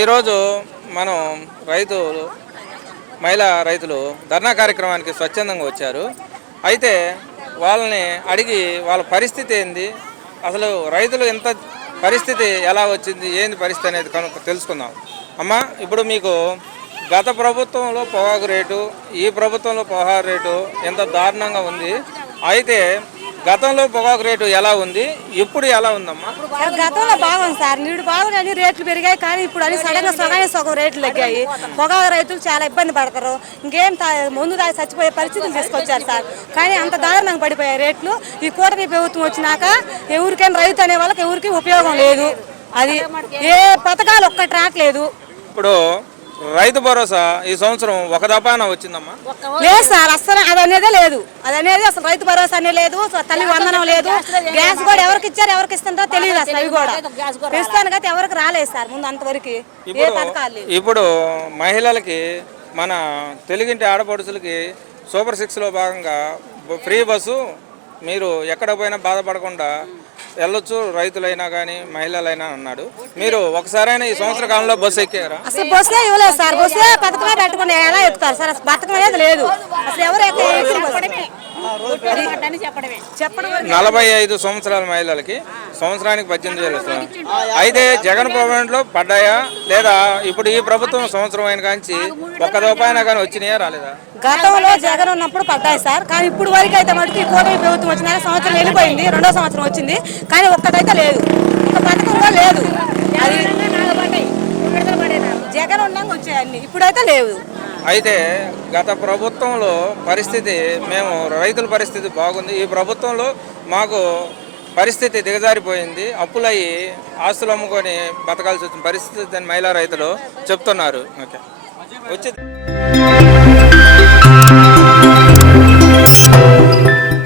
ఈరోజు మనం రైతులు మహిళా రైతులు ధర్నా కార్యక్రమానికి స్వచ్ఛందంగా వచ్చారు. అయితే వాళ్ళని అడిగి వాళ్ళ పరిస్థితి ఏంది, అసలు రైతులు ఎంత పరిస్థితి ఎలా వచ్చింది, ఏంది పరిస్థితి అనేది తెలుసుకుందాం. అమ్మ, ఇప్పుడు మీకు గత ప్రభుత్వంలో పొగాకు రేటు, ఈ ప్రభుత్వంలో పొగాకు రేటు ఎంత దారుణంగా ఉంది. అయితే గతంలో పొగాకు రేటు ఎలా ఉంది, ఇప్పుడు ఎలా ఉందమ్మా? గతంలో బాగుంది సార్, నీడు బాగుంది, రేట్లు పెరిగాయి. కానీ ఇప్పుడు అని సడన్గా సగం రేట్లు తగ్గాయి. పొగాకు రైతులు చాలా ఇబ్బంది పడతారు. ఇంకేం ముందు దాకా చచ్చిపోయే పరిస్థితులు తీసుకొచ్చారు సార్. కానీ అంత దారుణంగా పడిపోయాయి రేట్లు. ఈ కూటమి ప్రభుత్వం వచ్చినాక ఎవరికైనా రైతు అనే వాళ్ళకి ఎవరికి ఉపయోగం లేదు. అది ఏ పథకాలు ఒక్కటి రావట్లేదు. ఇప్పుడు రైతు భరోసా ఈ సంవత్సరం ఒక దఫాన వచ్చిందమ్మా? లేదు సార్, అసలు అది అనేది లేదు. అది అనేది అసలు రైతు భరోసా అనే లేదు, తల్లి వందనం లేదు. గ్యాస్ కూడా ఎవరికి ఇచ్చారు, ఎవరికి ఇస్తుందో తెలియదు అసలు. అవి కూడా ప్రస్తుతానికైతే ఎవరికి రాలేదు సార్ ముందు అంతవరకు ఏ పథకాలు. ఇప్పుడు మహిళలకి, మన తెలుగింటి ఆడపడుచులకి సూపర్ 6లో భాగంగా ఫ్రీ బస్సు, మీరు ఎక్కడ పోయినా బాధపడకుండా వెళ్ళొచ్చు, రైతులైనా కానీ మహిళలైనా అన్నాడు. మీరు ఒకసారైనా ఈ సంవత్సర కాలంలో బస్సు ఎక్కారా? అసలు బస్సే ఇవ్వలేదు సార్. బస్సే పథకమే పెట్టుకుని ఎలా ఎక్కుతారు సార్? అసలు పథకం అనేది లేదు. అసలు ఎవరు 45 సంవత్సరాల మహిళలకి సంవత్సరానికి 18,000 ఇస్తున్నారు. అయితే జగన్ గవర్నమెంట్లో పడ్డాయా లేదా? ఇప్పుడు ఈ ప్రభుత్వం సంవత్సరం అయిన కాంచి ఒక్క రూపాయినా కానీ వచ్చినాయా, రాలేదా? గతంలో జగన్ ఉన్నప్పుడు పడ్డాయి సార్. కానీ ఇప్పుడు వరకు అయితే మటుకు ఈ కూటమి ప్రభుత్వం వచ్చినాక సంవత్సరం వెళ్ళిపోయింది, 2వ సంవత్సరం వచ్చింది. కానీ ఒక్కటైతే లేదు, ఒక పథకం కూడా లేదు. అది జగన్ ఉన్నాక వచ్చాయన్ని, ఇప్పుడైతే లేవు. అయితే గత ప్రభుత్వంలో పరిస్థితి, మేము రైతుల పరిస్థితి బాగుంది. ఈ ప్రభుత్వంలో మాకు పరిస్థితి దిగజారిపోయింది, అప్పులయ్యి ఆస్తులు అమ్ముకొని బతకాల్సి వచ్చిన పరిస్థితి అని మహిళా రైతులు చెప్తున్నారు. ఓకే, వచ్చి